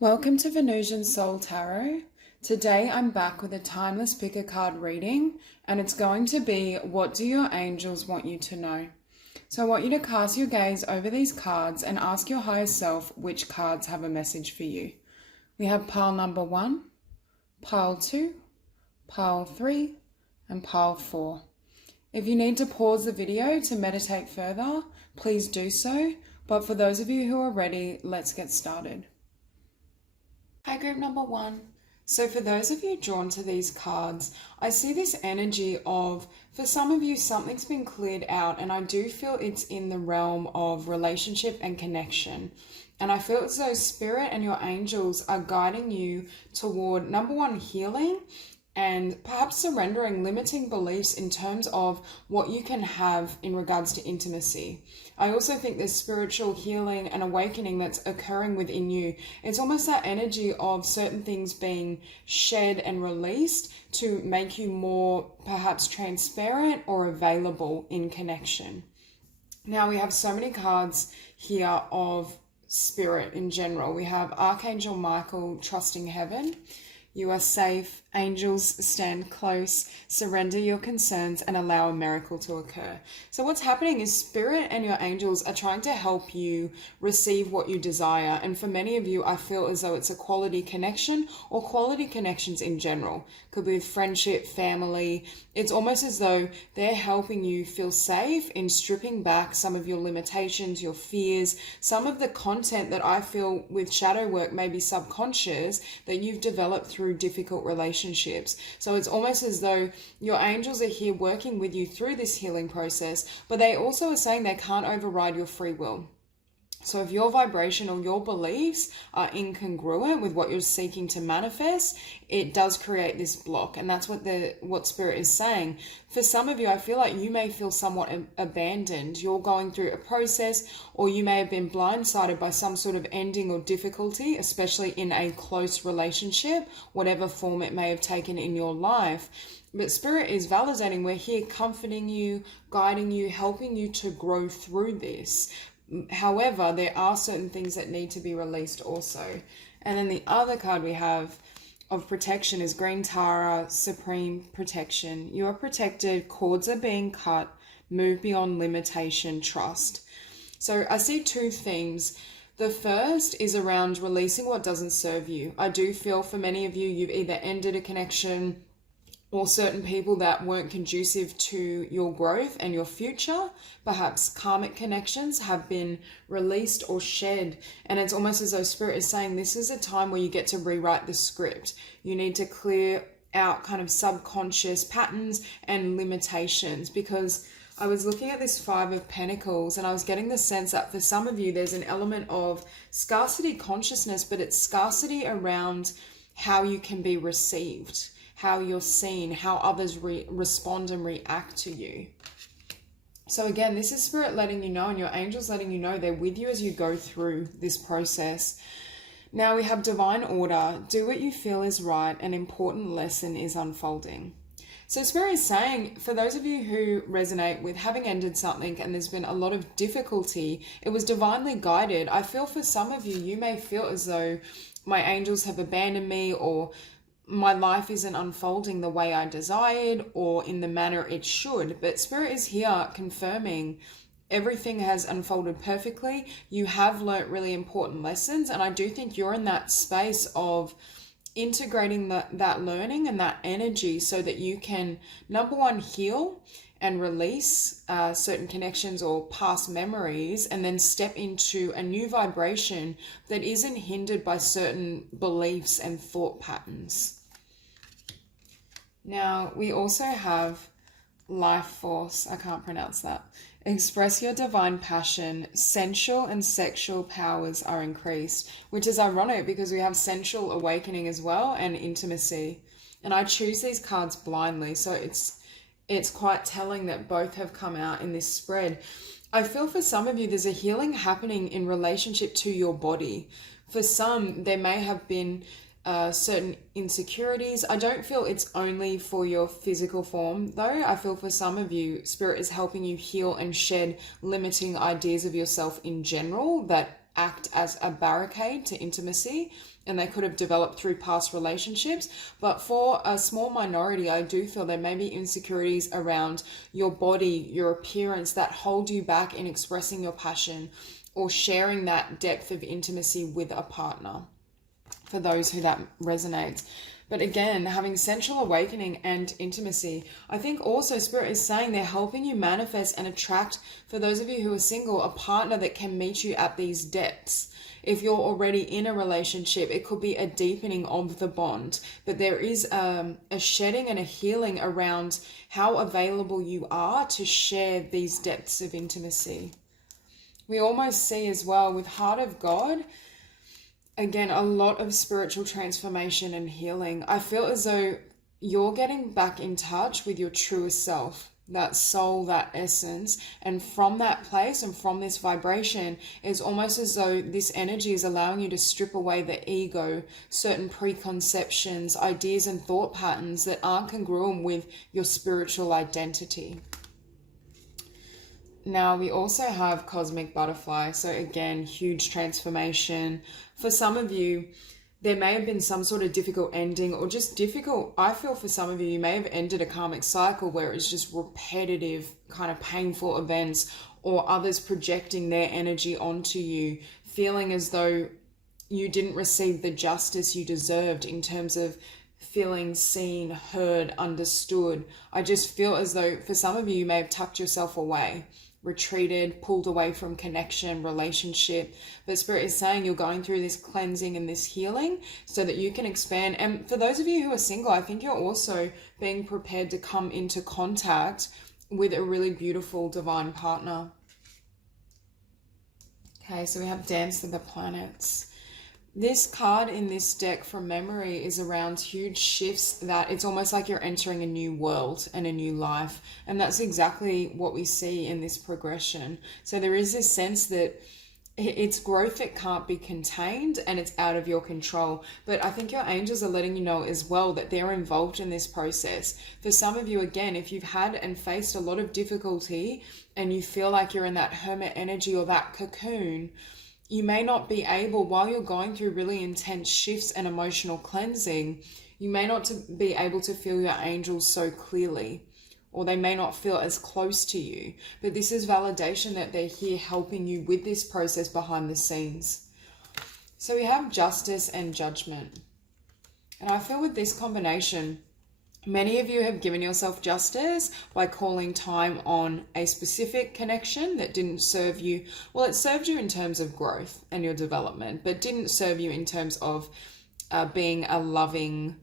Welcome to Venusian Soul Tarot. Today I'm back with a timeless pick a card reading, and it's going to be, what do your angels want you to know? So I want you to cast your gaze over these cards and ask your higher self which cards have a message for you. We have pile number 1, pile 2, pile 3, and pile 4. If you need to pause the video to meditate further, please do so. But for those of you who are ready, let's get started. Hi, group number 1. So for those of you drawn to these cards, I see this energy of, for some of you, something's been cleared out, and I do feel it's in the realm of relationship and connection. And I feel as though Spirit and your angels are guiding you toward, number 1, healing, and perhaps surrendering limiting beliefs in terms of what you can have in regards to intimacy. I also think there's spiritual healing and awakening that's occurring within you. It's almost that energy of certain things being shed and released to make you more perhaps transparent or available in connection. Now we have so many cards here of spirit in general. We have Archangel Michael, trusting heaven. You are safe. Angels, stand close. Surrender your concerns and allow a miracle to occur. So what's happening is Spirit and your angels are trying to help you receive what you desire. And for many of you, I feel as though it's a quality connection or quality connections in general. Could be with friendship, family. It's almost as though they're helping you feel safe in stripping back some of your limitations, your fears, some of the content that I feel with shadow work may be subconscious that you've developed through difficult relationships. So it's almost as though your angels are here working with you through this healing process, but they also are saying they can't override your free will. So if your vibration or your beliefs are incongruent with what you're seeking to manifest, it does create this block. And that's what Spirit is saying. For some of you, I feel like you may feel somewhat abandoned. You're going through a process, or you may have been blindsided by some sort of ending or difficulty, especially in a close relationship, whatever form it may have taken in your life. But Spirit is validating, we're here comforting you, guiding you, helping you to grow through this. However, there are certain things that need to be released also. And then the other card we have of protection is Green Tara, Supreme Protection. You are protected, cords are being cut, move beyond limitation, trust. So I see two themes. The first is around releasing what doesn't serve you. I do feel for many of you, you've either ended a connection or certain people that weren't conducive to your growth and your future. Perhaps karmic connections have been released or shed. And it's almost as though Spirit is saying this is a time where you get to rewrite the script. You need to clear out kind of subconscious patterns and limitations, because I was looking at this 5 of Pentacles and I was getting the sense that for some of you, there's an element of scarcity consciousness, but it's scarcity around how you can be received, how you're seen, how others respond and react to you. So again, this is Spirit letting you know, and your angels letting you know they're with you as you go through this process. Now we have divine order. Do what you feel is right. An important lesson is unfolding. So Spirit is saying, for those of you who resonate with having ended something and there's been a lot of difficulty, it was divinely guided. I feel for some of you, you may feel as though my angels have abandoned me, or my life isn't unfolding the way I desired or in the manner it should. But Spirit is here confirming everything has unfolded perfectly. You have learnt really important lessons. And I do think you're in that space of integrating that learning and that energy so that you can, number 1, heal and release certain connections or past memories, and then step into a new vibration that isn't hindered by certain beliefs and thought patterns. Now, we also have Life Force. I can't pronounce that. Express your divine passion. Sensual and sexual powers are increased, which is ironic because we have sensual awakening as well and intimacy. And I choose these cards blindly, so it's quite telling that both have come out in this spread. I feel for some of you, there's a healing happening in relationship to your body. For some, there may have been certain insecurities. I don't feel it's only for your physical form though. I feel for some of you, Spirit is helping you heal and shed limiting ideas of yourself in general that act as a barricade to intimacy, and they could have developed through past relationships. But for a small minority, I do feel there may be insecurities around your body, your appearance, that hold you back in expressing your passion or sharing that depth of intimacy with a partner, for those who that resonates. But again, having sensual awakening and intimacy, I think also Spirit is saying they're helping you manifest and attract, for those of you who are single, a partner that can meet you at these depths. If you're already in a relationship, it could be a deepening of the bond, but there is a shedding and a healing around how available you are to share these depths of intimacy. We almost see as well with Heart of God, again, a lot of spiritual transformation and healing. I feel as though you're getting back in touch with your truest self, that soul, that essence. And from that place and from this vibration, it's almost as though this energy is allowing you to strip away the ego, certain preconceptions, ideas and thought patterns that aren't congruent with your spiritual identity. Now, we also have Cosmic Butterfly. So again, huge transformation. For some of you, there may have been some sort of difficult ending, or just difficult. I feel for some of you, you may have ended a karmic cycle where it's just repetitive, kind of painful events, or others projecting their energy onto you, feeling as though you didn't receive the justice you deserved in terms of feeling seen, heard, understood. I just feel as though for some of you, you may have tucked yourself away, retreated, pulled away from connection, relationship. But Spirit is saying you're going through this cleansing and this healing so that you can expand. And for those of you who are single, I think you're also being prepared to come into contact with a really beautiful divine partner. Okay, so we have Dance with the Planets. This card in this deck from memory is around huge shifts, that it's almost like you're entering a new world and a new life. And that's exactly what we see in this progression. So there is this sense that it's growth that can't be contained and it's out of your control. But I think your angels are letting you know as well that they're involved in this process. For some of you, again, if you've had and faced a lot of difficulty and you feel like you're in that hermit energy or that cocoon, you may not be able, while you're going through really intense shifts and emotional cleansing, you may not be able to feel your angels so clearly, or they may not feel as close to you. But this is validation that they're here helping you with this process behind the scenes. So we have Justice and Judgment. And I feel with this combination, many of you have given yourself justice by calling time on a specific connection that didn't serve you. Well, it served you in terms of growth and your development, but didn't serve you in terms of being a loving,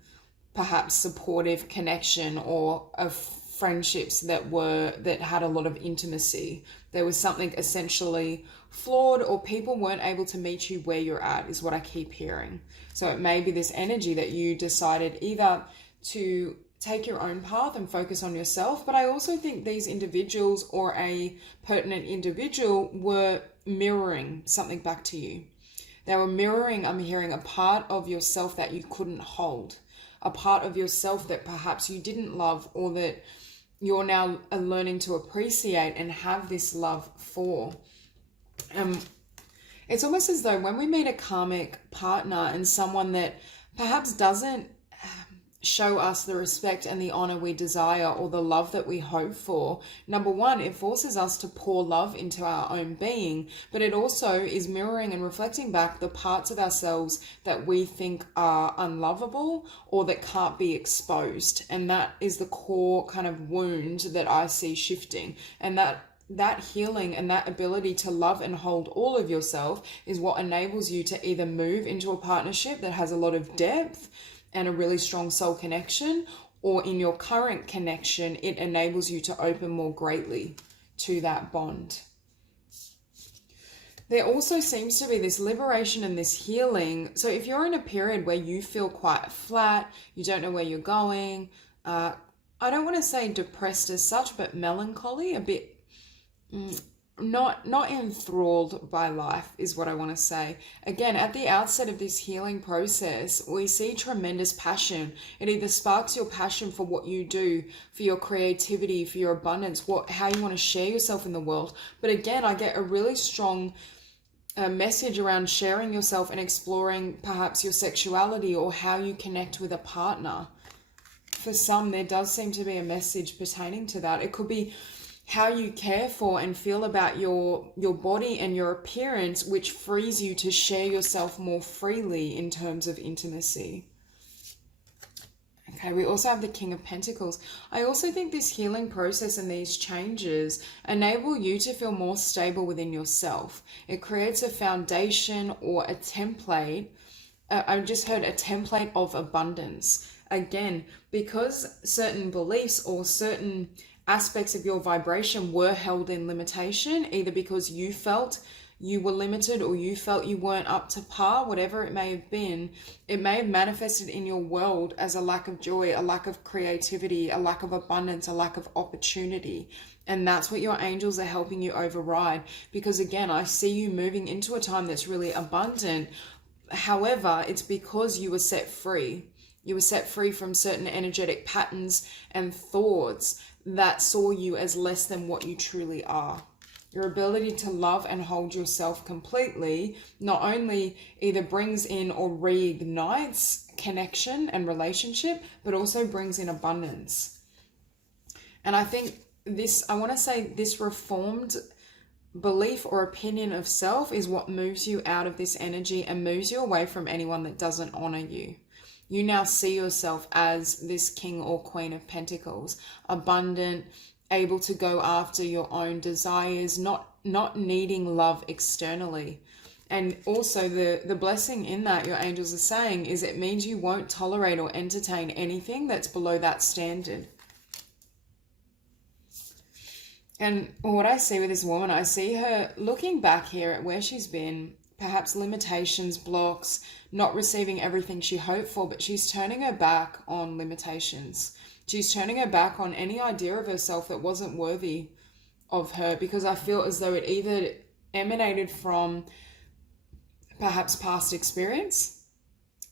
perhaps supportive connection, or of friendships that had a lot of intimacy. There was something essentially flawed, or people weren't able to meet you where you're at, is what I keep hearing. So it may be this energy that you decided either to take your own path and focus on yourself. But I also think these individuals, or a pertinent individual, were mirroring something back to you. They were mirroring, I'm hearing, a part of yourself that you couldn't hold, a part of yourself that perhaps you didn't love, or that you're now learning to appreciate and have this love for. It's almost as though when we meet a karmic partner and someone that perhaps doesn't show us the respect and the honor we desire, or the love that we hope for, number one, it forces us to pour love into our own being, but it also is mirroring and reflecting back the parts of ourselves that we think are unlovable or that can't be exposed. And that is the core kind of wound that I see shifting. And that healing and that ability to love and hold all of yourself is what enables you to either move into a partnership that has a lot of depth and a really strong soul connection, or in your current connection, it enables you to open more greatly to that bond. There also seems to be this liberation and this healing. So if you're in a period where you feel quite flat, you don't know where you're going, I don't want to say depressed as such, but melancholy, a bit not enthralled by life is what I want to say. Again, at the outset of this healing process, we see tremendous passion. It either sparks your passion for what you do, for your creativity, for your abundance, how you want to share yourself in the world. But again, I get a really strong a message around sharing yourself and exploring perhaps your sexuality or how you connect with a partner. For some, there does seem to be a message pertaining to that. It could be how you care for and feel about your body and your appearance, which frees you to share yourself more freely in terms of intimacy. Okay, we also have the King of Pentacles. I also think this healing process and these changes enable you to feel more stable within yourself. It creates a foundation or a template. I just heard a template of abundance. Again, because certain beliefs or certain aspects of your vibration were held in limitation, either because you felt you were limited or you felt you weren't up to par, whatever it may have been, it may have manifested in your world as a lack of joy, a lack of creativity, a lack of abundance, a lack of opportunity. And that's what your angels are helping you override. Because again, I see you moving into a time that's really abundant. However, it's because you were set free. You were set free from certain energetic patterns and thoughts that saw you as less than what you truly are. Your ability to love and hold yourself completely not only either brings in or reignites connection and relationship, but also brings in abundance. And I think I want to say this reformed belief or opinion of self is what moves you out of this energy and moves you away from anyone that doesn't honor you. You now see yourself as this King or Queen of Pentacles, abundant, able to go after your own desires, not needing love externally. And also the blessing in that your angels are saying is it means you won't tolerate or entertain anything that's below that standard. And what I see with this woman, I see her looking back here at where she's been, perhaps limitations, blocks, not receiving everything she hoped for, but she's turning her back on limitations. She's turning her back on any idea of herself that wasn't worthy of her, because I feel as though it either emanated from perhaps past experience,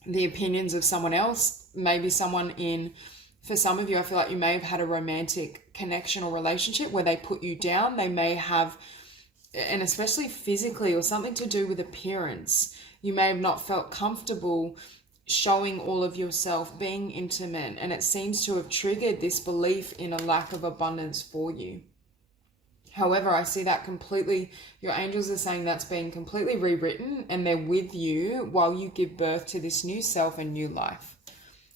the opinions of someone else, maybe for some of you, I feel like you may have had a romantic connection or relationship where they put you down. They may have, and especially physically or something to do with appearance, you may have not felt comfortable showing all of yourself, being intimate, and it seems to have triggered this belief in a lack of abundance for you. However, I see that completely, your angels are saying that's being completely rewritten and they're with you while you give birth to this new self and new life.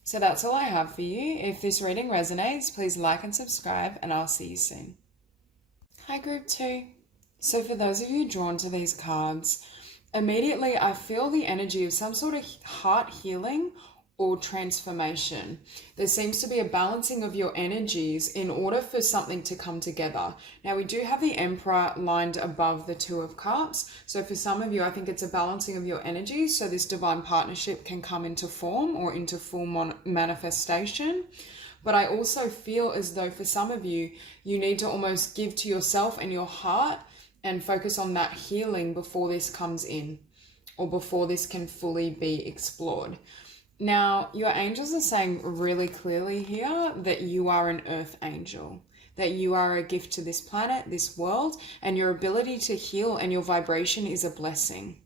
So that's all I have for you. If this reading resonates, please like and subscribe, and I'll see you soon. Hi, Group 2. So for those of you drawn to these cards, immediately I feel the energy of some sort of heart healing or transformation. There seems to be a balancing of your energies in order for something to come together. Now we do have the Emperor lined above the Two of Cups. So for some of you, I think it's a balancing of your energies so this divine partnership can come into form or into full manifestation. But I also feel as though for some of you, you need to almost give to yourself and your heart and focus on that healing before this comes in or before this can fully be explored. Now, your angels are saying really clearly here that you are an earth angel, that you are a gift to this planet, this world, and your ability to heal and your vibration is a blessing.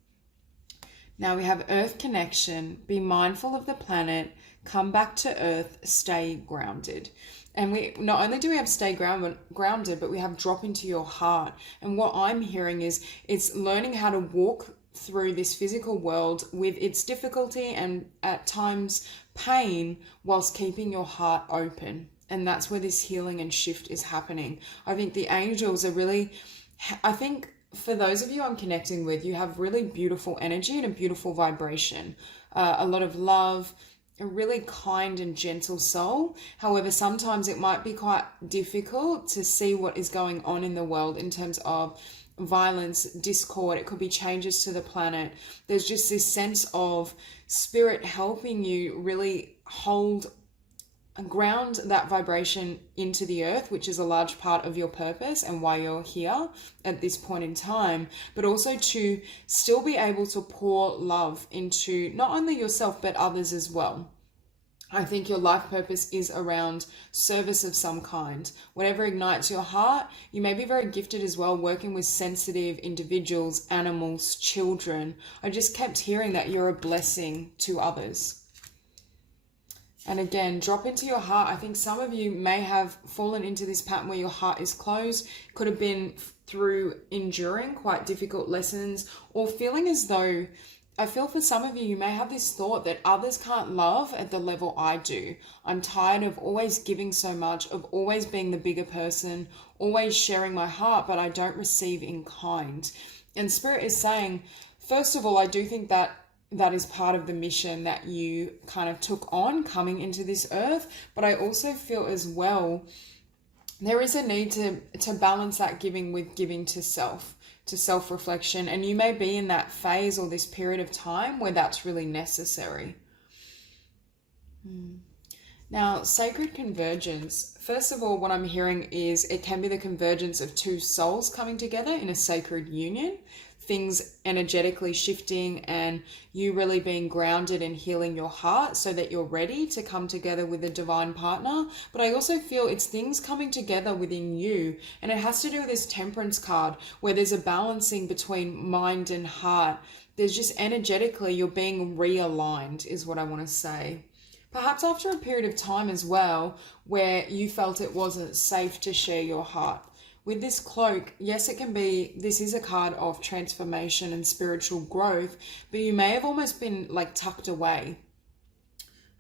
Now we have earth connection, be mindful of the planet, come back to earth, stay grounded. And we not only do we have stay grounded, but we have drop into your heart. And what I'm hearing is it's learning how to walk through this physical world with its difficulty and at times pain whilst keeping your heart open. And that's where this healing and shift is happening. I think the angels are really, I think for those of you I'm connecting with, you have really beautiful energy and a beautiful vibration, a lot of love, a really kind and gentle soul. However, sometimes it might be quite difficult to see what is going on in the world in terms of violence, discord. It could be changes to the planet. There's just this sense of spirit helping you really ground that vibration into the earth, which is a large part of your purpose and why you're here at this point in time, but also to still be able to pour love into not only yourself but others as well. I think your life purpose is around service of some kind. Whatever ignites your heart, you may be very gifted as well, working with sensitive individuals, animals, children. I just kept hearing that you're a blessing to others. And again, drop into your heart. I think some of you may have fallen into this pattern where your heart is closed. Could have been through enduring quite difficult lessons, or feeling as though, I feel for some of you, you may have this thought that others can't love at the level I do. I'm tired of always giving so much, of always being the bigger person, always sharing my heart, but I don't receive in kind. And Spirit is saying, first of all, I do think that that is part of the mission that you kind of took on coming into this earth. But I also feel as well, there is a need to balance that giving with giving to self-reflection. And you may be in that phase or this period of time where that's really necessary. Now, sacred convergence. First of all, what I'm hearing is it can be the convergence of two souls coming together in a sacred union. Things energetically shifting and you really being grounded and healing your heart so that you're ready to come together with a divine partner. But I also feel it's things coming together within you, and it has to do with this Temperance card where there's a balancing between mind and heart. There's just energetically you're being realigned is what I want to say. Perhaps after a period of time as well where you felt it wasn't safe to share your heart. With this cloak, yes, it can be, this is a card of transformation and spiritual growth, but you may have almost been like tucked away,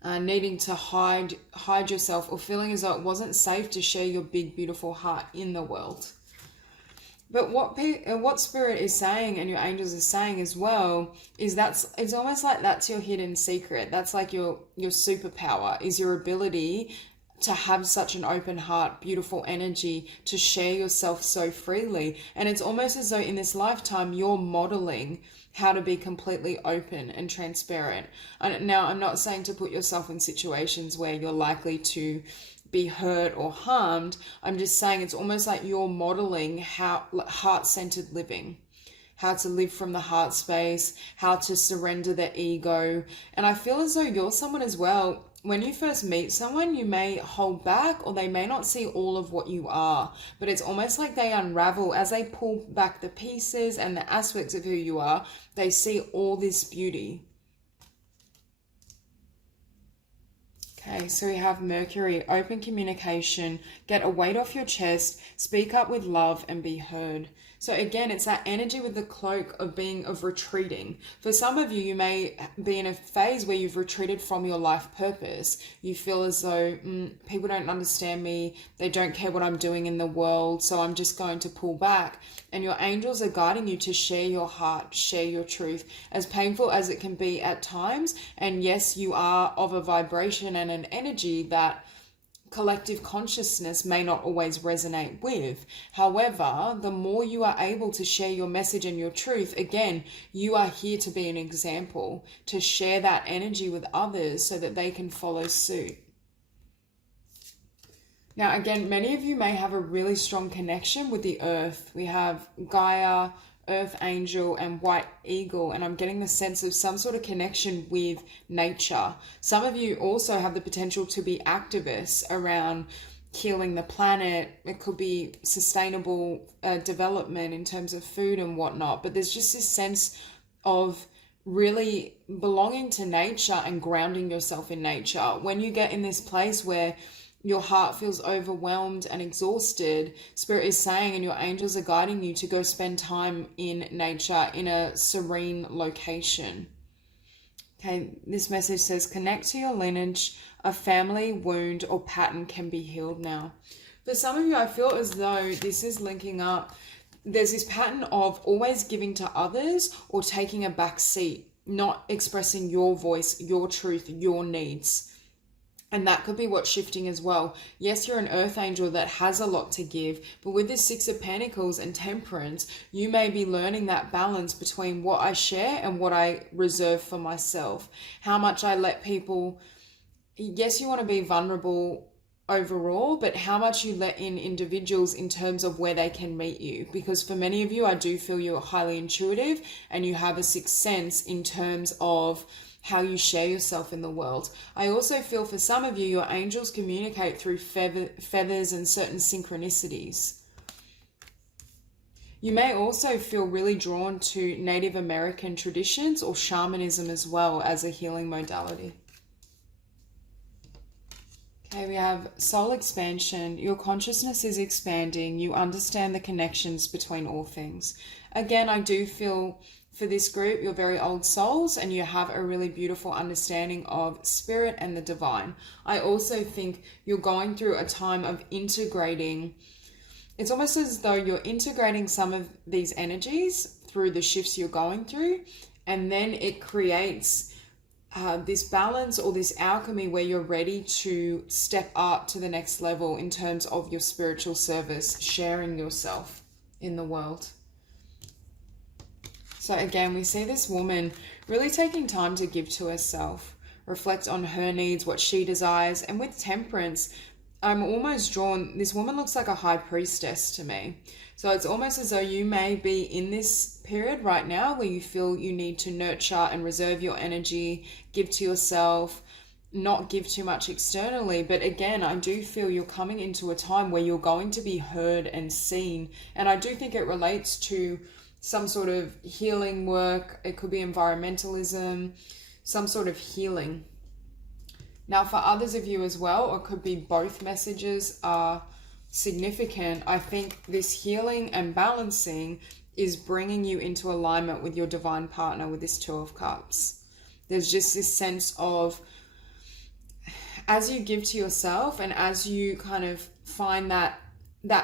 needing to hide yourself, or feeling as though it wasn't safe to share your big, beautiful heart in the world. But what Spirit is saying and your angels are saying as well is it's almost like that's your hidden secret. That's like your superpower, is your ability to have such an open heart, beautiful energy, to share yourself so freely. And it's almost as though in this lifetime, you're modeling how to be completely open and transparent. And now, I'm not saying to put yourself in situations where you're likely to be hurt or harmed. I'm just saying it's almost like you're modeling how heart-centered living, how to live from the heart space, how to surrender the ego. And I feel as though you're someone as well, when you first meet someone, you may hold back or they may not see all of what you are, but it's almost like they unravel as they pull back the pieces and the aspects of who you are. They see all this beauty. Okay, so we have Mercury, open communication, get a weight off your chest, speak up with love and be heard. So again, it's that energy with the cloak of retreating. For some of you, you may be in a phase where you've retreated from your life purpose. You feel as though people don't understand me. They don't care what I'm doing in the world. So I'm just going to pull back. And your angels are guiding you to share your heart, share your truth, as painful as it can be at times. And yes, you are of a vibration and an energy that collective consciousness may not always resonate with. However, the more you are able to share your message and your truth, again, you are here to be an example, to share that energy with others so that they can follow suit. Now, again, many of you may have a really strong connection with the earth. We have Gaia, Earth Angel, and White Eagle, and I'm getting the sense of some sort of connection with nature. Some of you also have the potential to be activists around healing the planet. It could be sustainable development in terms of food and whatnot, but there's just this sense of really belonging to nature and grounding yourself in nature. When you get in this place where your heart feels overwhelmed and exhausted, Spirit is saying, and your angels are guiding you to go spend time in nature in a serene location. Okay, this message says, connect to your lineage. A family wound or pattern can be healed now. For some of you, I feel as though this is linking up. There's this pattern of always giving to others or taking a back seat, not expressing your voice, your truth, your needs. And that could be what's shifting as well. Yes, you're an earth angel that has a lot to give, but with this Six of Pentacles and Temperance, you may be learning that balance between what I share and what I reserve for myself. How much I let people, yes, you want to be vulnerable overall, but how much you let in individuals in terms of where they can meet you. Because for many of you, I do feel you're highly intuitive and you have a sixth sense in terms of how you share yourself in the world. I also feel for some of you, your angels communicate through feathers and certain synchronicities. You may also feel really drawn to Native American traditions or shamanism as well as a healing modality. Okay, we have soul expansion. Your consciousness is expanding. You understand the connections between all things. Again, I do feel for this group, you're very old souls and you have a really beautiful understanding of spirit and the divine. I also think you're going through a time of integrating. It's almost as though you're integrating some of these energies through the shifts you're going through, and then it creates this balance or this alchemy where you're ready to step up to the next level in terms of your spiritual service, sharing yourself in the world. So again, we see this woman really taking time to give to herself, reflect on her needs, what she desires, and with temperance, I'm almost drawn, this woman looks like a high priestess to me. So it's almost as though you may be in this period right now where you feel you need to nurture and reserve your energy, give to yourself, not give too much externally. But again, I do feel you're coming into a time where you're going to be heard and seen. And I do think it relates to some sort of healing work. It could be environmentalism, some sort of healing. Now, for others of you as well, or it could be both messages are significant. I think this healing and balancing is bringing you into alignment with your divine partner with this Two of Cups. There's just this sense of, as you give to yourself and as you kind of find that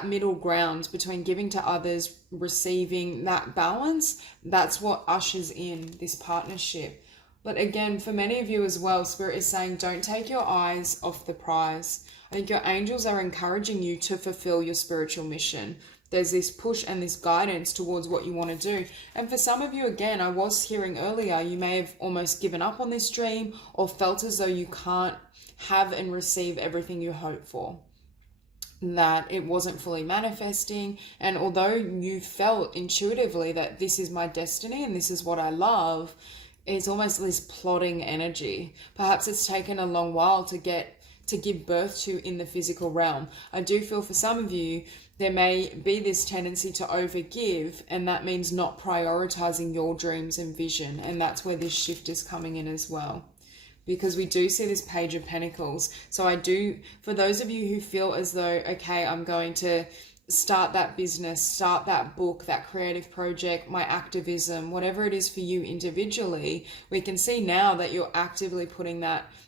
middle ground between giving to others, receiving that balance, that's what ushers in this partnership. But again, for many of you as well, Spirit is saying, don't take your eyes off the prize. I think your angels are encouraging you to fulfill your spiritual mission. There's this push and this guidance towards what you want to do. And for some of you, again, I was hearing earlier, you may have almost given up on this dream or felt as though you can't have and receive everything you hope for, that it wasn't fully manifesting. And although you felt intuitively that this is my destiny and this is what I love, it's almost this plodding energy. Perhaps it's taken a long while to give birth to in the physical realm. I do feel for some of you, there may be this tendency to overgive, and that means not prioritizing your dreams and vision. And that's where this shift is coming in as well, because we do see this Page of Pentacles. So I do, for those of you who feel as though, okay, I'm going to start that business, start that book, that creative project, my activism, whatever it is for you individually, we can see now that you're actively putting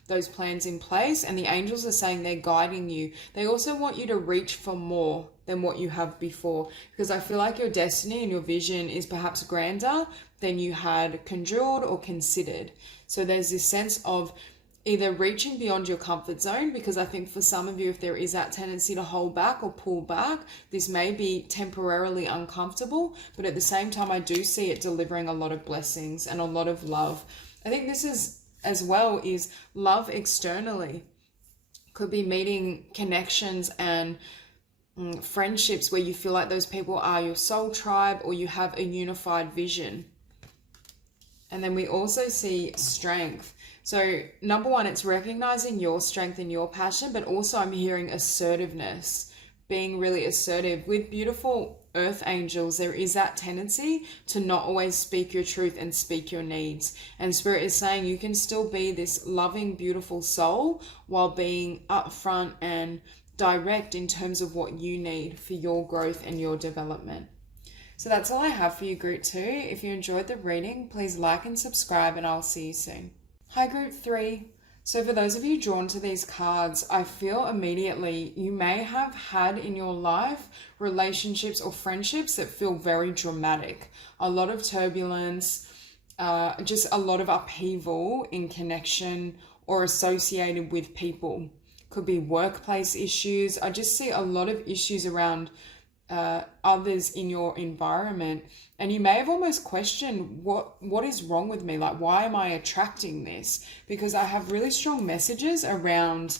those plans in place, and the angels are saying they're guiding you. They also want you to reach for more than what you have before, because I feel like your destiny and your vision is perhaps grander than you had conjured or considered. So there's this sense of either reaching beyond your comfort zone, because I think for some of you, if there is that tendency to hold back or pull back, this may be temporarily uncomfortable, but at the same time, I do see it delivering a lot of blessings and a lot of love. I think this is as well is love externally. Could be meeting connections and friendships where you feel like those people are your soul tribe, or you have a unified vision. And then we also see strength. So number one, it's recognizing your strength and your passion, but also I'm hearing assertiveness, being really assertive. With beautiful earth angels, there is that tendency to not always speak your truth and speak your needs. And Spirit is saying you can still be this loving, beautiful soul while being upfront and direct in terms of what you need for your growth and your development. So that's all I have for you, Group 2. If you enjoyed the reading, please like and subscribe, and I'll see you soon. Hi, Group 3. So for those of you drawn to these cards, I feel immediately you may have had in your life relationships or friendships that feel very dramatic. A lot of turbulence, just a lot of upheaval in connection or associated with people. Could be workplace issues. I just see a lot of issues around others in your environment, and you may have almost questioned what is wrong with me, like why am I attracting this? Because I have really strong messages around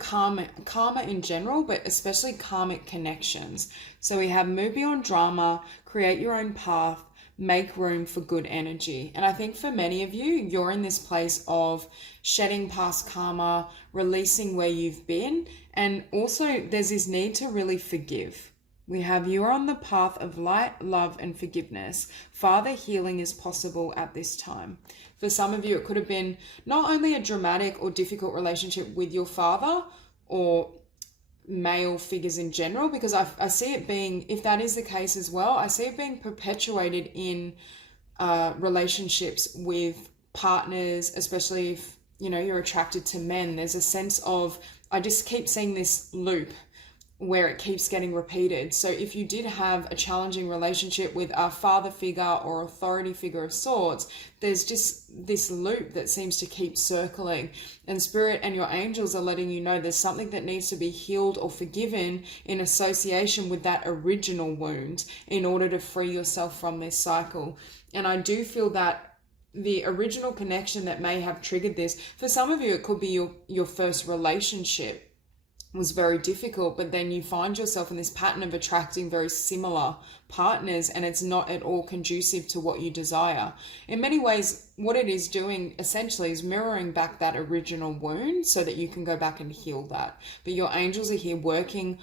karma in general, but especially karmic connections. So we have move beyond drama, create your own path, make room for good energy. And I think for many of you, you're in this place of shedding past karma, releasing where you've been, and also there's this need to really forgive. We have you are on the path of light, love, and forgiveness. Father, healing is possible at this time. For some of you, it could have been not only a dramatic or difficult relationship with your father or male figures in general, because I see it being, if that is the case as well, I see it being perpetuated in relationships with partners, especially if, you know, you're attracted to men. There's a sense of, I just keep seeing this loop where it keeps getting repeated. So if you did have a challenging relationship with a father figure or authority figure of sorts, there's just this loop that seems to keep circling. And Spirit and your angels are letting you know there's something that needs to be healed or forgiven in association with that original wound in order to free yourself from this cycle. And I do feel that the original connection that may have triggered this, for some of you, it could be your first relationship was very difficult, but then you find yourself in this pattern of attracting very similar partners, and it's not at all conducive to what you desire. In many ways, what it is doing essentially is mirroring back that original wound so that you can go back and heal that. But your angels are here working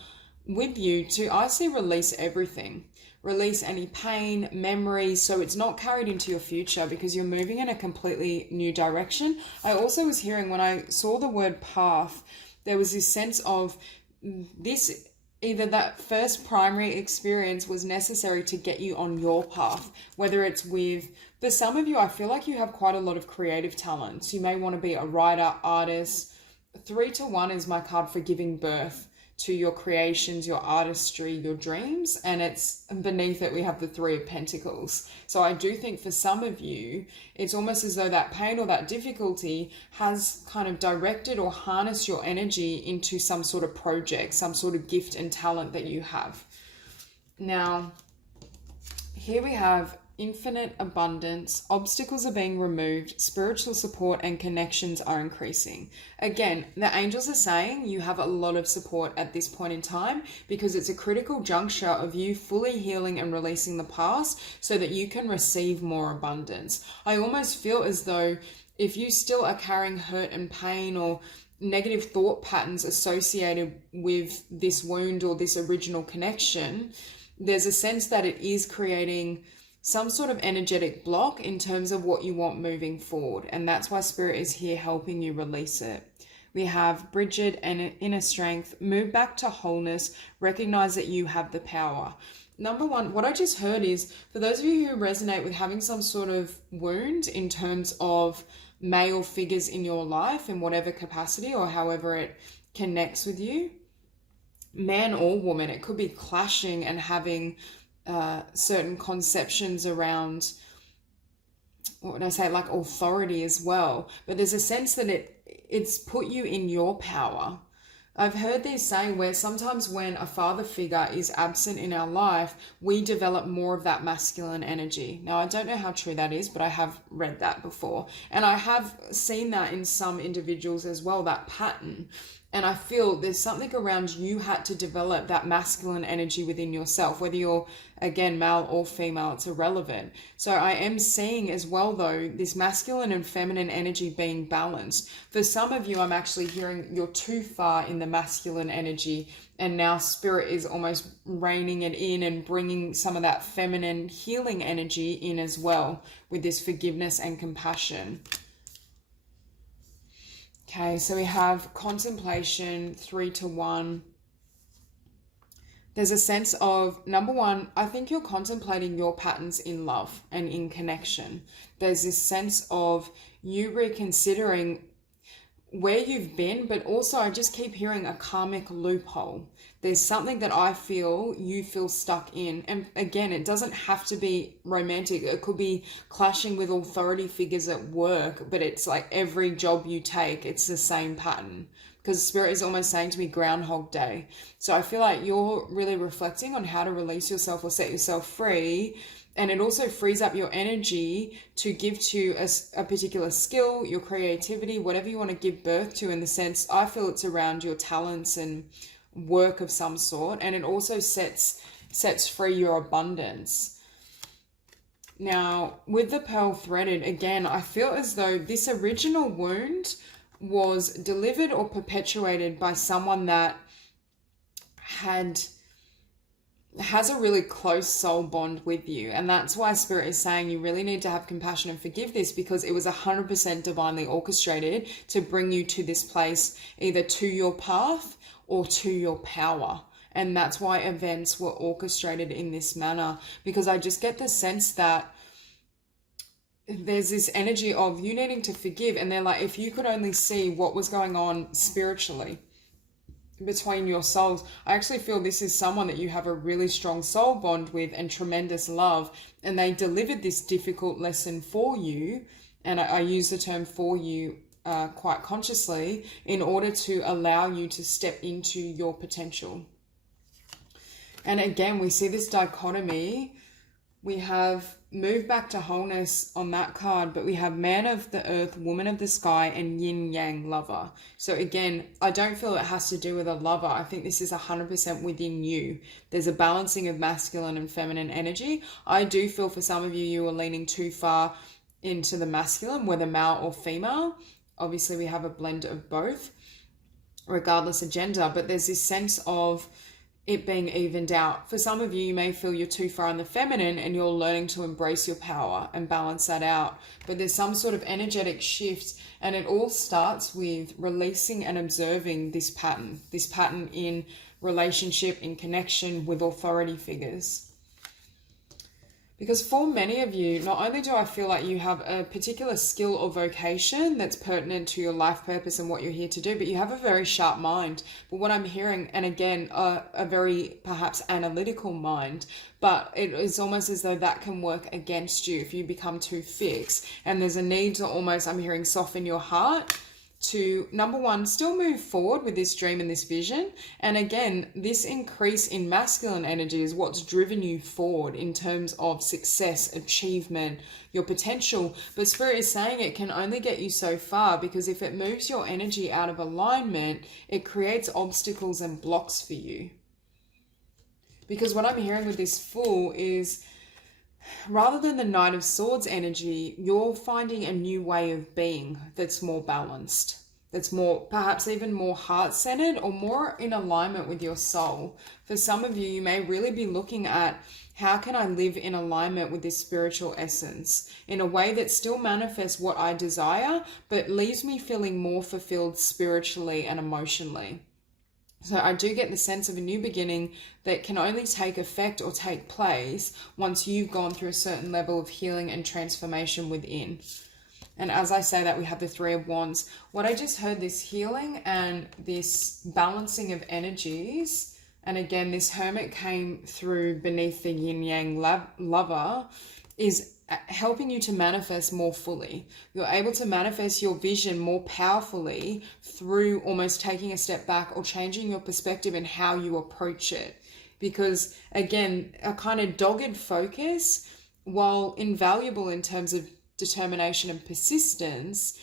with you to, I see, release everything. Release any pain, memories, so it's not carried into your future because you're moving in a completely new direction. I also was hearing, when I saw the word path, there was this sense of this, either that first primary experience was necessary to get you on your path, whether it's with, for some of you, I feel like you have quite a lot of creative talents. You may want to be a writer, artist. 3 to 1 is my card for giving birth to your creations, your artistry, your dreams, and it's beneath it we have the 3 of Pentacles. So I do think for some of you, it's almost as though that pain or that difficulty has kind of directed or harnessed your energy into some sort of project, some sort of gift and talent that you have. Now, here we have infinite abundance, obstacles are being removed, spiritual support and connections are increasing. Again, the angels are saying you have a lot of support at this point in time because it's a critical juncture of you fully healing and releasing the past so that you can receive more abundance. I almost feel as though if you still are carrying hurt and pain or negative thought patterns associated with this wound or this original connection, there's a sense that it is creating some sort of energetic block in terms of what you want moving forward. And that's why Spirit is here helping you release it. We have Bridget and inner strength, move back to wholeness, recognize that you have the power. Number 1, what I just heard is, for those of you who resonate with having some sort of wound in terms of male figures in your life in whatever capacity or however it connects with you, man or woman, it could be clashing and having certain conceptions around, what would I say, like authority as well. But there's a sense that it's put you in your power. I've heard this saying where sometimes when a father figure is absent in our life, we develop more of that masculine energy. Now, I don't know how true that is, but I have read that before. And I have seen that in some individuals as well, that pattern. And I feel there's something around you had to develop that masculine energy within yourself, whether you're, again, male or female, it's irrelevant. So I am seeing as well, though, this masculine and feminine energy being balanced. For some of you, I'm actually hearing you're too far in the masculine energy, and now Spirit is almost reining it in and bringing some of that feminine healing energy in as well with this forgiveness and compassion. Okay, so we have contemplation, 3 to 1. There's a sense of, number 1, I think you're contemplating your patterns in love and in connection. There's this sense of you reconsidering where you've been, but also I just keep hearing a karmic loophole. There's something that I feel you feel stuck in. And again, it doesn't have to be romantic. It could be clashing with authority figures at work, but it's like every job you take, it's the same pattern. Because Spirit is almost saying to me Groundhog Day. So I feel like you're really reflecting on how to release yourself or set yourself free. And it also frees up your energy to give to a particular skill, your creativity, whatever you want to give birth to, in the sense, I feel it's around your talents and work of some sort. And it also sets free your abundance. Now, with the pearl threaded, again, I feel as though this original wound was delivered or perpetuated by someone that has a really close soul bond with you. And that's why Spirit is saying you really need to have compassion and forgive this, because it was 100% divinely orchestrated to bring you to this place, either to your path or to your power. And that's why events were orchestrated in this manner, because I just get the sense that there's this energy of you needing to forgive. And they're like, if you could only see what was going on spiritually between your souls. I actually feel this is someone that you have a really strong soul bond with and tremendous love, and they delivered this difficult lesson for you, and I use the term for you quite consciously, in order to allow you to step into your potential. And again, we see this dichotomy. We have move back to wholeness on that card, but we have man of the earth, woman of the sky, and yin yang lover. So again, I don't feel it has to do with a lover. I think this is 100% within you. There's a balancing of masculine and feminine energy. I do feel for some of you, you are leaning too far into the masculine, whether male or female. Obviously, we have a blend of both, regardless of gender, but there's this sense of it being evened out. For some of you, you may feel you're too far in the feminine and you're learning to embrace your power and balance that out. But there's some sort of energetic shift, and it all starts with releasing and observing this pattern in relationship, in connection with authority figures. Because for many of you, not only do I feel like you have a particular skill or vocation that's pertinent to your life purpose and what you're here to do, but you have a very sharp mind. But what I'm hearing, and again, a very perhaps analytical mind, but it is almost as though that can work against you if you become too fixed. And there's a need to almost, I'm hearing, soften your heart to, number one, still move forward with this dream and this vision. And again, this increase in masculine energy is what's driven you forward in terms of success, achievement, your potential. But Spirit is saying it can only get you so far, because if it moves your energy out of alignment, it creates obstacles and blocks for you. Because what I'm hearing with this Fool is, rather than the Knight of Swords energy, you're finding a new way of being that's more balanced, that's more, perhaps even more heart-centered or more in alignment with your soul. For some of you, you may really be looking at, how can I live in alignment with this spiritual essence in a way that still manifests what I desire, but leaves me feeling more fulfilled spiritually and emotionally. So I do get the sense of a new beginning that can only take effect or take place once you've gone through a certain level of healing and transformation within. And as I say that, we have the Three of Wands. What I just heard, this healing and this balancing of energies, and again, this Hermit came through beneath the yin-yang lover, is helping you to manifest more fully. You're able to manifest your vision more powerfully through almost taking a step back or changing your perspective in how you approach it. Because again, a kind of dogged focus, while invaluable in terms of determination and persistence,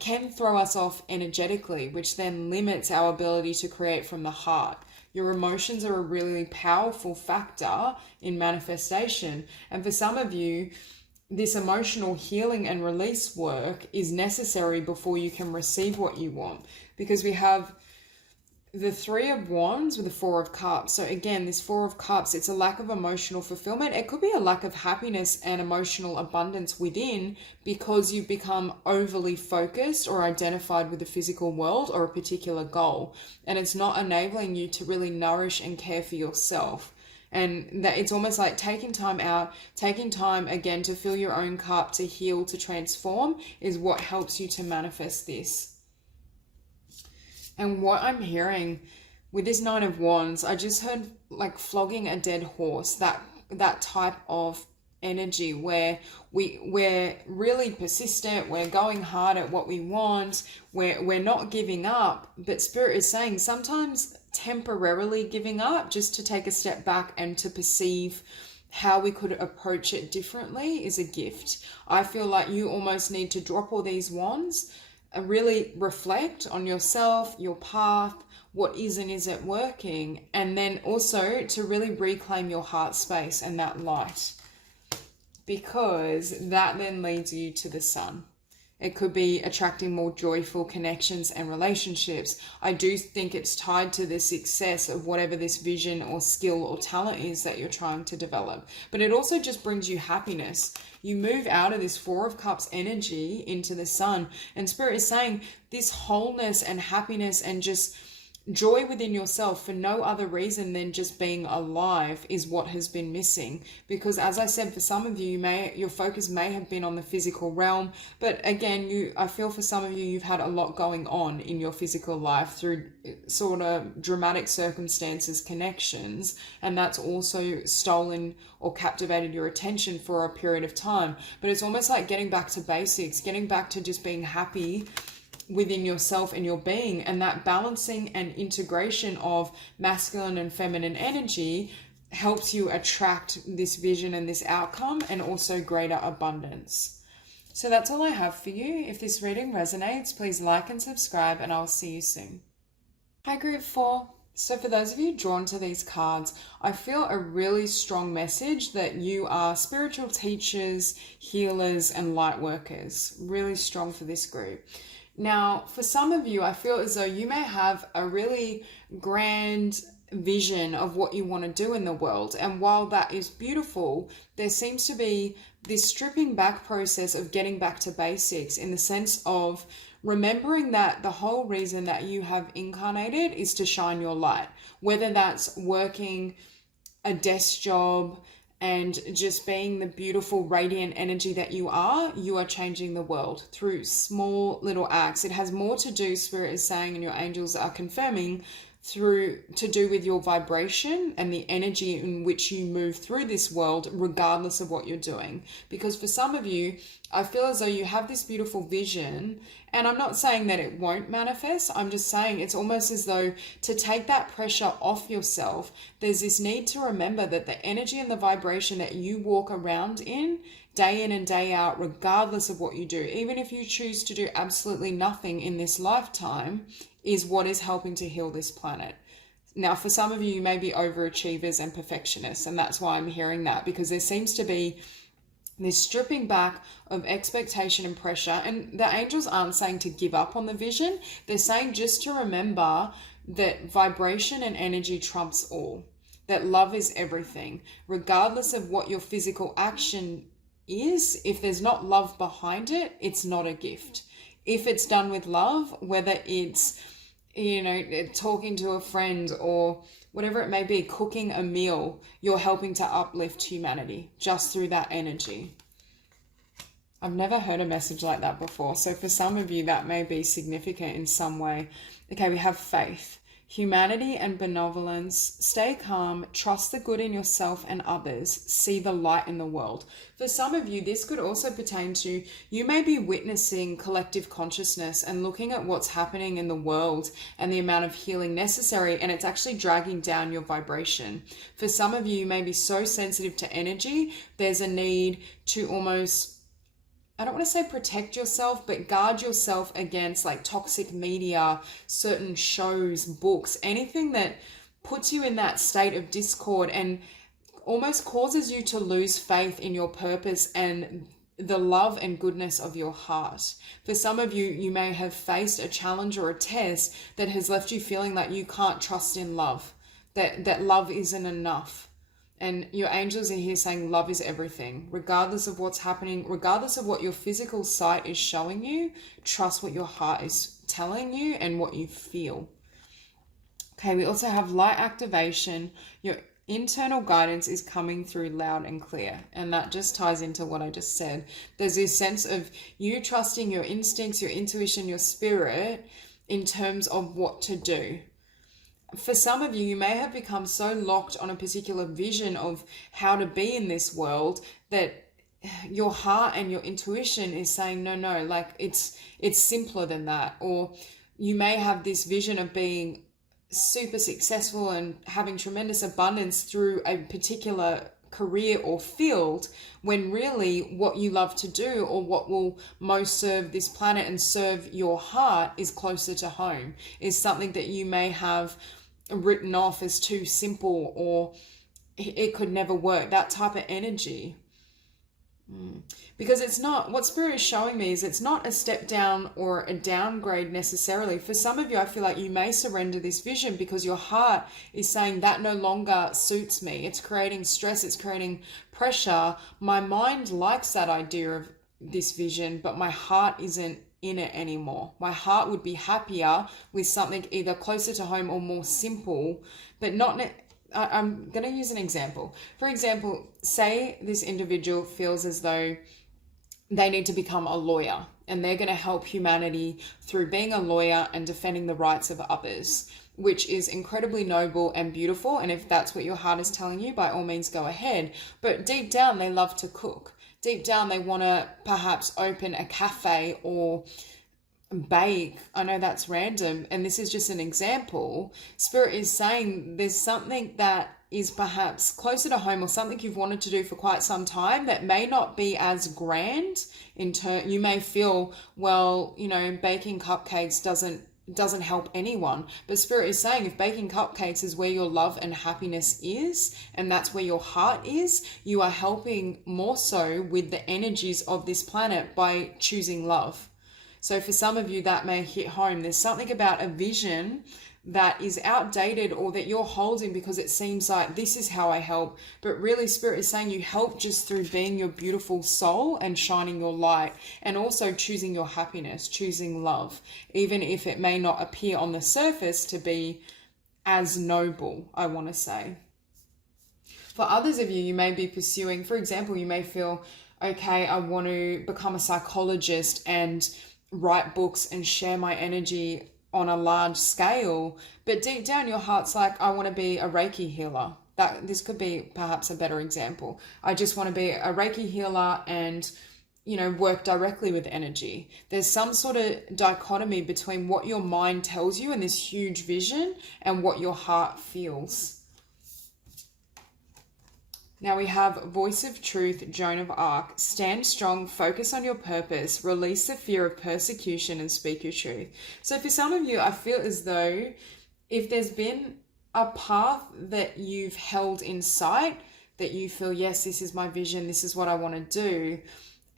can throw us off energetically, which then limits our ability to create from the heart. Your emotions are a really powerful factor in manifestation. And for some of you, this emotional healing and release work is necessary before you can receive what you want. Because we have the Three of Wands with the Four of Cups. So again, this Four of Cups, it's a lack of emotional fulfillment. It could be a lack of happiness and emotional abundance within, because you've become overly focused or identified with the physical world or a particular goal. And it's not enabling you to really nourish and care for yourself. And that it's almost like taking time out, taking time again to fill your own cup, to heal, to transform, is what helps you to manifest this. And what I'm hearing with this Nine of Wands, I just heard like flogging a dead horse, that type of energy where we're really persistent, we're going hard at what we want, we're not giving up. But Spirit is saying sometimes temporarily giving up just to take a step back and to perceive how we could approach it differently is a gift. I feel like you almost need to drop all these wands and really reflect on yourself, your path, what is and isn't working, and then also to really reclaim your heart space and that light. because that then leads you to the sun. It could be attracting more joyful connections and relationships. I do think it's tied to the success of whatever this vision or skill or talent is that you're trying to develop. But it also just brings you happiness. You move out of this Four of Cups energy into the sun. And Spirit is saying this wholeness and happiness and just joy within yourself for no other reason than just being alive is what has been missing. Because as I said, for some of you, your focus may have been on the physical realm, but again, I feel for some of you, you've had a lot going on in your physical life through sort of dramatic circumstances, connections, and that's also stolen or captivated your attention for a period of time. But it's almost like getting back to basics, getting back to just being happy within yourself and your being, and that balancing and integration of masculine and feminine energy helps you attract this vision and this outcome, and also greater abundance. So that's all I have for you. If this reading resonates, please like and subscribe, and I'll see you soon. Hi Group 4. So for those of you drawn to these cards, I feel a really strong message that you are spiritual teachers, healers, and light workers. Really strong for this group. Now, for some of you, I feel as though you may have a really grand vision of what you want to do in the world. And while that is beautiful, there seems to be this stripping back process of getting back to basics, in the sense of remembering that the whole reason that you have incarnated is to shine your light, whether that's working a desk job and just being the beautiful, radiant energy that you are changing the world through small little acts. It has more to do, Spirit is saying, and your angels are confirming, to do with your vibration and the energy in which you move through this world, regardless of what you're doing. Because for some of you, I feel as though you have this beautiful vision, and I'm not saying that it won't manifest. I'm just saying it's almost as though to take that pressure off yourself, there's this need to remember that the energy and the vibration that you walk around in and day out, regardless of what you do, even if you choose to do absolutely nothing in this lifetime, is what is helping to heal this planet. Now, for some of you, you may be overachievers and perfectionists, and that's why I'm hearing that, because there seems to be this stripping back of expectation and pressure. And the angels aren't saying to give up on the vision. They're saying just to remember that vibration and energy trumps all, that love is everything, regardless of what your physical action is. If there's not love behind it, it's not a gift. If it's done with love, whether it's, talking to a friend or whatever it may be, cooking a meal, you're helping to uplift humanity just through that energy. I've never heard a message like that before. So for some of you, that may be significant in some way. Okay, we have faith, humanity and benevolence. Stay calm, trust the good in yourself and others, see the light in the world. For some of you, this could also pertain to, you may be witnessing collective consciousness and looking at what's happening in the world and the amount of healing necessary, and it's actually dragging down your vibration. For some of you, you may be so sensitive to energy, there's a need to almost, I don't want to say protect yourself, but guard yourself against like toxic media, certain shows, books, anything that puts you in that state of discord and almost causes you to lose faith in your purpose and the love and goodness of your heart. For some of you, you may have faced a challenge or a test that has left you feeling like you can't trust in love, that love isn't enough. And your angels are here saying love is everything. Regardless of what's happening, regardless of what your physical sight is showing you, trust what your heart is telling you and what you feel. Okay, we also have light activation. Your internal guidance is coming through loud and clear. And that just ties into what I just said. There's this sense of you trusting your instincts, your intuition, your spirit in terms of what to do. For some of you, you may have become so locked on a particular vision of how to be in this world that your heart and your intuition is saying, no, like it's simpler than that. Or you may have this vision of being super successful and having tremendous abundance through a particular career or field, when really what you love to do or what will most serve this planet and serve your heart is closer to home, is something that you may have written off as too simple or it could never work, that type of energy. Because it's not, what Spirit is showing me is it's not a step down or a downgrade necessarily. For some of you, I feel like you may surrender this vision because your heart is saying that no longer suits me. It's creating stress, it's creating pressure. My mind likes that idea of this vision, but my heart isn't in it anymore. My heart would be happier with something either closer to home or more simple, but not... I'm going to use an example. For example, say this individual feels as though they need to become a lawyer and they're going to help humanity through being a lawyer and defending the rights of others, which is incredibly noble and beautiful. And if that's what your heart is telling you, by all means, go ahead. But deep down, they love to cook. Deep down, they want to perhaps open a cafe or bake. I know that's random, and this is just an example. Spirit is saying there's something that is perhaps closer to home or something you've wanted to do for quite some time that may not be as grand in turn. You may feel, well, you know, baking cupcakes doesn't help anyone, but Spirit is saying if baking cupcakes is where your love and happiness is, and that's where your heart is, you are helping more so with the energies of this planet by choosing love. So for some of you, that may hit home. There's something about a vision that is outdated or that you're holding because it seems like this is how I help. But really, Spirit is saying you help just through being your beautiful soul and shining your light, and also choosing your happiness, choosing love, even if it may not appear on the surface to be as noble, I want to say. For others of you, you may be pursuing, for example, you may feel, okay, I want to become a psychologist and write books and share my energy on a large scale, but deep down your heart's like, I want to be a Reiki healer. This could be perhaps a better example. I just want to be a Reiki healer and, you know, work directly with energy. There's some sort of dichotomy between what your mind tells you in this huge vision and what your heart feels. Now we have Voice of Truth, Joan of Arc. Stand strong, focus on your purpose, release the fear of persecution and speak your truth. So for some of you, I feel as though if there's been a path that you've held in sight, that you feel, yes, this is my vision, this is what I want to do,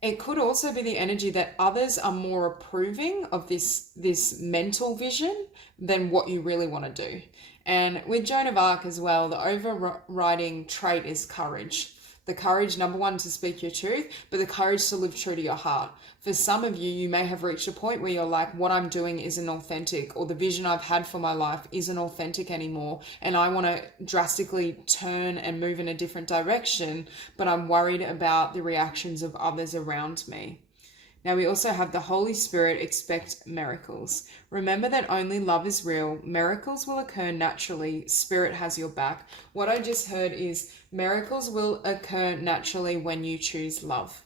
it could also be the energy that others are more approving of this mental vision than what you really want to do. And with Joan of Arc as well, the overriding trait is courage. The courage, number one, to speak your truth, but the courage to live true to your heart. For some of you, you may have reached a point where you're like, what I'm doing isn't authentic, or the vision I've had for my life isn't authentic anymore, and I want to drastically turn and move in a different direction, but I'm worried about the reactions of others around me. Now we also have the Holy Spirit, expect miracles. Remember that only love is real. Miracles will occur naturally. Spirit has your back. What I just heard is miracles will occur naturally when you choose love.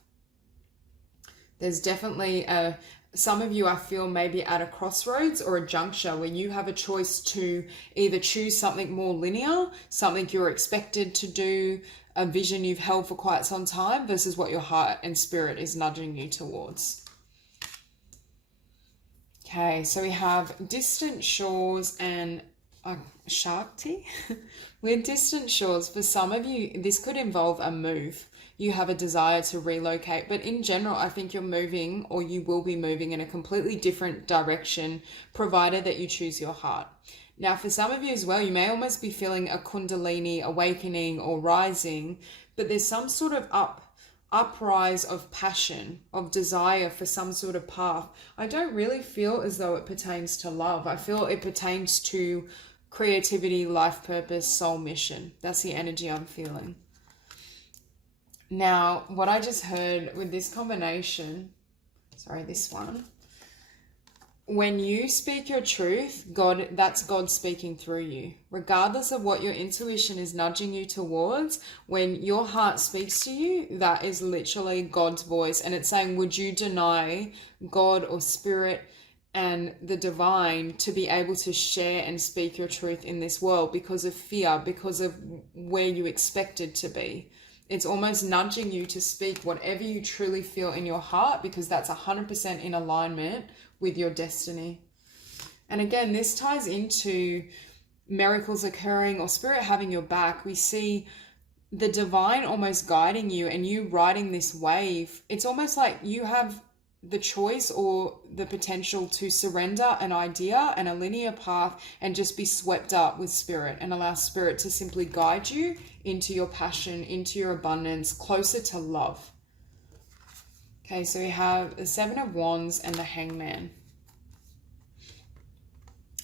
There's definitely some of you, I feel, maybe at a crossroads or a juncture where you have a choice to either choose something more linear, something you're expected to do, a vision you've held for quite some time, versus what your heart and spirit is nudging you towards. Okay, so we have distant shores and Shakti. With distant shores, for some of you, this could involve a move. You have a desire to relocate, but in general, I think you're moving, or you will be moving in a completely different direction, provided that you choose your heart. Now, for some of you as well, you may almost be feeling a kundalini awakening or rising, but there's some sort of uprise of passion, of desire for some sort of path. I don't really feel as though it pertains to love. I feel it pertains to creativity, life purpose, soul mission. That's the energy I'm feeling. Now, what I just heard with this combination, this one, when you speak your truth, that's God speaking through you. Regardless of what your intuition is nudging you towards, when your heart speaks to you, that is literally God's voice. And it's saying, would you deny God or spirit and the divine to be able to share and speak your truth in this world because of fear, because of where you expected to be? It's almost nudging you to speak whatever you truly feel in your heart, because that's 100% in alignment with your destiny. And again, this ties into miracles occurring or spirit having your back. We see the divine almost guiding you and you riding this wave. It's almost like you have the choice or the potential to surrender an idea and a linear path and just be swept up with spirit and allow spirit to simply guide you into your passion, into your abundance, closer to love. Okay, so we have the Seven of Wands and the Hangman.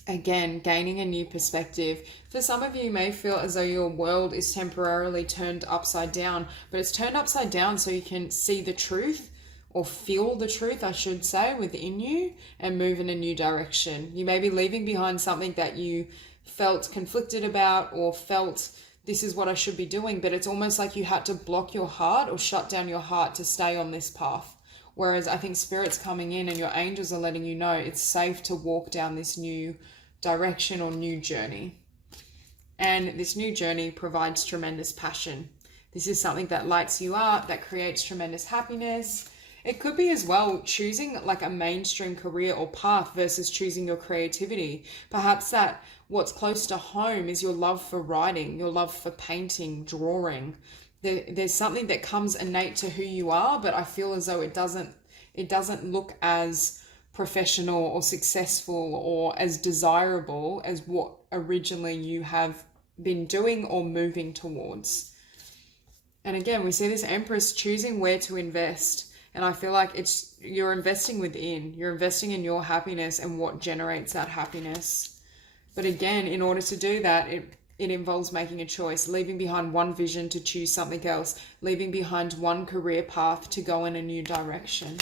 Again, gaining a new perspective. For some of you, you may feel as though your world is temporarily turned upside down, but it's turned upside down so you can see the truth, or feel the truth, I should say, within you and move in a new direction. You may be leaving behind something that you felt conflicted about or felt this is what I should be doing, but it's almost like you had to block your heart or shut down your heart to stay on this path. Whereas I think Spirit's coming in and your angels are letting you know it's safe to walk down this new direction or new journey. And this new journey provides tremendous passion. This is something that lights you up, that creates tremendous happiness. It could be as well choosing like a mainstream career or path versus choosing your creativity. Perhaps that what's close to home is your love for writing, your love for painting, drawing. There's something that comes innate to who you are, but I feel as though it doesn't look as professional or successful or as desirable as what originally you have been doing or moving towards. And again, we see this Empress choosing where to invest. And I feel like you're investing within, you're investing in your happiness and what generates that happiness. But again, in order to do that, it involves making a choice, leaving behind one vision to choose something else, leaving behind one career path to go in a new direction.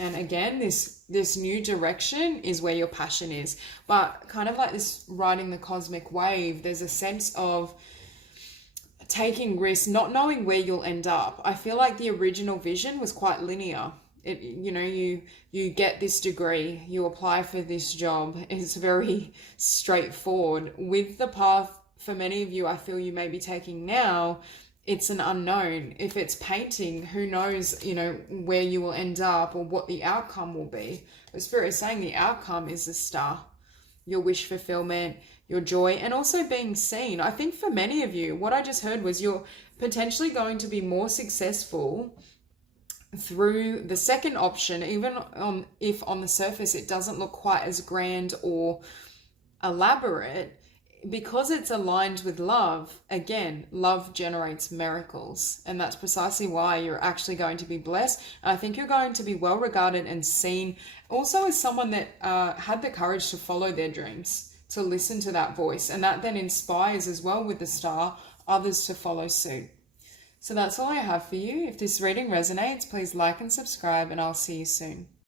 And again, this new direction is where your passion is. But kind of like this riding the cosmic wave, there's a sense of taking risks, not knowing where you'll end up. I feel like the original vision was quite linear. You get this degree, you apply for this job. It's very straightforward. With the path, for many of you, I feel you may be taking now, it's an unknown. If it's painting, who knows, where you will end up or what the outcome will be. But Spirit is saying the outcome is the star, your wish fulfillment, your joy, and also being seen. I think for many of you, what I just heard was you're potentially going to be more successful through the second option, even if on the surface it doesn't look quite as grand or elaborate, because it's aligned with love. Again, love generates miracles, and that's precisely why you're actually going to be blessed. And I think you're going to be well regarded and seen also as someone that had the courage to follow their dreams, to listen to that voice, and that then inspires as well with the star others to follow suit. So that's all I have for you. If this reading resonates, please like and subscribe, and I'll see you soon.